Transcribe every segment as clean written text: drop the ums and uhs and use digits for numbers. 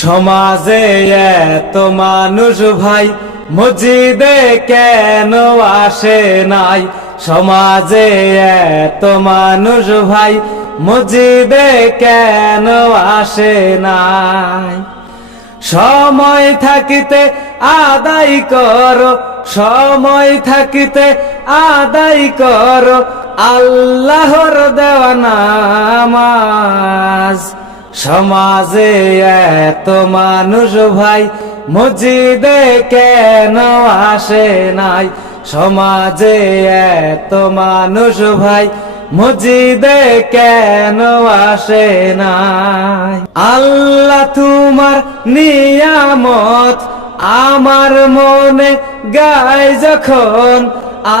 সমাজে এত মানুষ ভাই, মসজিদে কেন আসে নাই? সমাজে এত মানুষ ভাই, মসজিদে কেন আসে নাই? সময় থাকিতে আদায় করো, সময় থাকিতে আদায় করো আল্লাহর দেওয়া নামাজ। সমাজে এত মানুষ ভাই, মসজিদে কেন আসে নাই? সমাজে এত মানুষ ভাই, মসজিদে কেন আসে নাই? আল্লাহ তোমার নিয়ামত আমার মনে গায় যখন,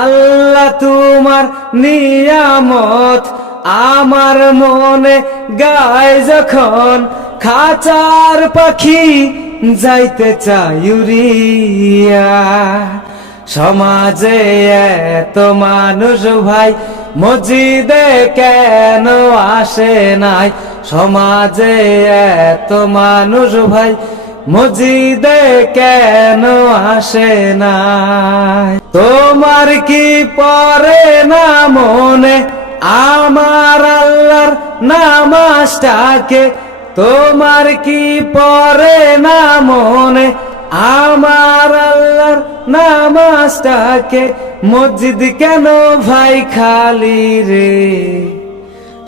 আল্লাহ তোমার নিয়ামত আমার মনে গায় যখন, খাঁচার পাখি যাইতে চাই উড়িয়া। সমাজে এত মানুষ ভাই, মসজিদে কেন আসে নাই? সমাজে এত মানুষ ভাই, মসজিদে কেন আসে নাই? তোমার কি পড়ে না মনে আমার আল্লাহর নামাজটাকে? তোমার কি পড়ে না মনে আমার আল্লাহর নামাজটাকে? মসজিদ কেন ভাই খালি রে?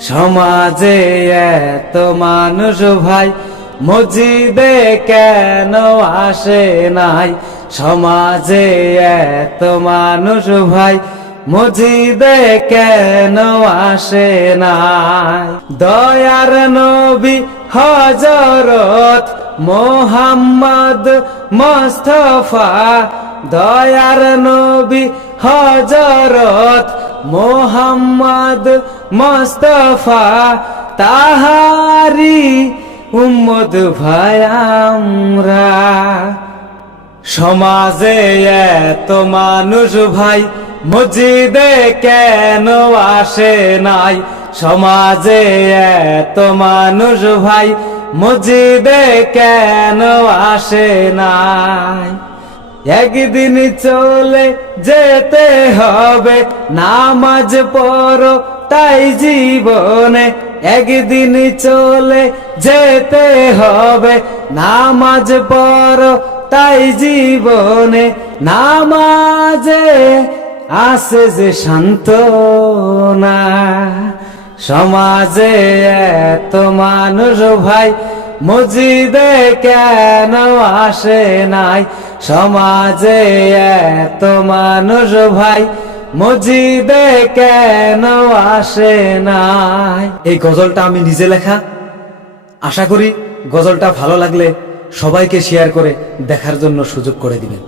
সমাজে এত মানুষ ভাই, মসজিদে কেন আসে নাই? সমাজে এত মানুষ ভাই, মসজিদে কেন আসে নাই? দয়ার নবী হযরত মুহাম্মদ মুস্তাফা, দয়ার নবী হযরত মুহাম্মদ মুস্তাফা, তাহারি উম্মত ভাই আমরা। সমাজে এত মানুষ ভাই, মসজিদে কেন আসে নাই? সমাজে এত মানুষ ভাই, মসজিদে কেন আসে নাই? একদিন চলে যেতে হবে, নামাজ পড়ো তাই জীবনে। একদিন চলে যেতে হবে, নামাজ পড়ো তাই জীবনে। নামাজে আছে যে সান্ত্বনা। সমাজে এত মানুষ ভাই, মসজিদে কেন আসে নাই? সমাজে এত মানুষ ভাই, মসজিদে কেন আসে নাই? এই গজলটা আমি নিজে লেখা। আশা করি গজলটা ভালো লাগলে সবাইকে শেয়ার করে দেখার জন্য সুযোগ করে দিবেন।